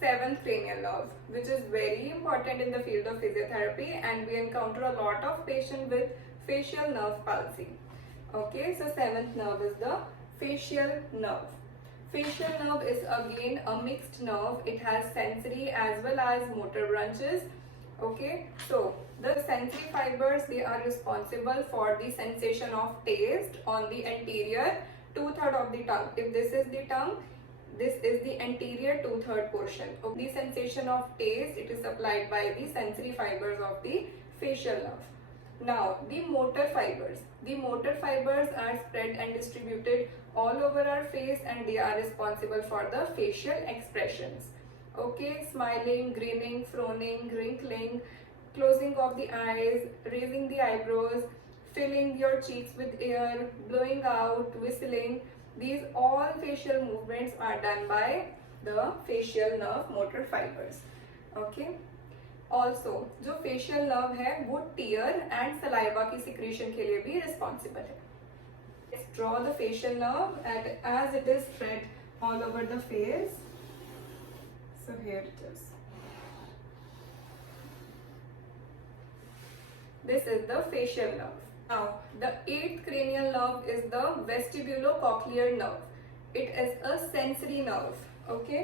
seventh cranial nerve, which is very important in the field of physiotherapy, and we encounter a lot of patients with facial nerve palsy. Okay, so seventh nerve is the facial nerve. Facial nerve is again a mixed nerve. It has sensory as well as motor branches. Okay, so the sensory fibers, they are responsible for the sensation of taste on the anterior two-third of the tongue. If this is the tongue, this is the anterior two-third portion. The sensation of taste, it is supplied by the sensory fibers of the facial nerve. Now, the motor fibers. The motor fibers are spread and distributed all over our face, and they are responsible for the facial expressions. Okay, smiling, grinning, frowning, wrinkling, closing of the eyes, raising the eyebrows, filling your cheeks with air, blowing out, whistling. These all facial movements are done by the facial nerve motor fibers. Okay. Also जो facial nerve है वो tear and saliva की secretion के लिए भी responsible है. Draw the facial nerve as it is spread all over the face. So here it is. This is the facial nerve. Now, the eighth cranial nerve is the vestibulocochlear nerve. It is a sensory nerve. Okay.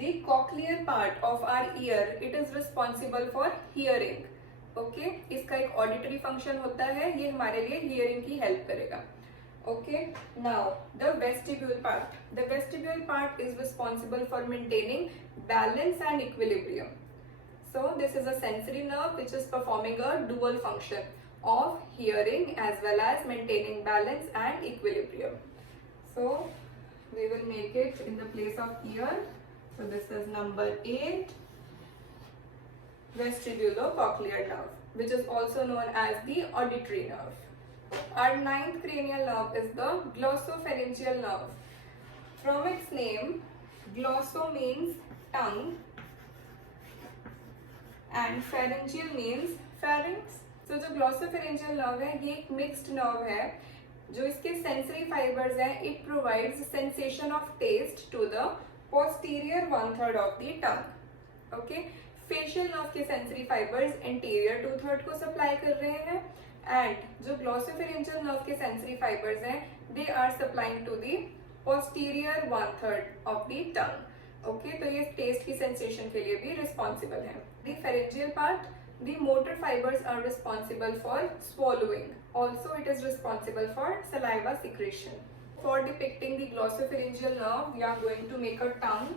The cochlear part of our ear, it is responsible for hearing. Okay. इसका एक auditory function होता है, ये हमारे लिए hearing की help करेगा. Okay. Now, the vestibule part. The vestibule part is responsible for maintaining balance and equilibrium. So, this is a sensory nerve which is performing a dual function of hearing as well as maintaining balance and equilibrium. So, we will make it in the place of ear. So, this is number 8, vestibulocochlear nerve, which is also known as the auditory nerve. Our ninth cranial nerve is the glossopharyngeal nerve. From its name, glosso means tongue and pharyngeal means pharynx. तो जो glossopharyngeal nerve है ये एक mixed nerve है. जो इसके sensory fibres हैं, it provides sensation of taste to the posterior one third of the tongue. Okay. Facial nerve के sensory fibres anterior two third को सप्लाई कर रहे हैं, एंड जो ग्लॉसोफेरेंजियल नर्व के सेंसरी फाइबर्स हैं they are supplying to the posterior one third of the tongue. Okay. तो ये टेस्ट की सेंसेशन के लिए भी रिस्पॉन्सिबल है. The pharyngeal part, the motor fibers are responsible for swallowing. Also, it is responsible for saliva secretion. For depicting the glossopharyngeal nerve, we are going to make a tongue.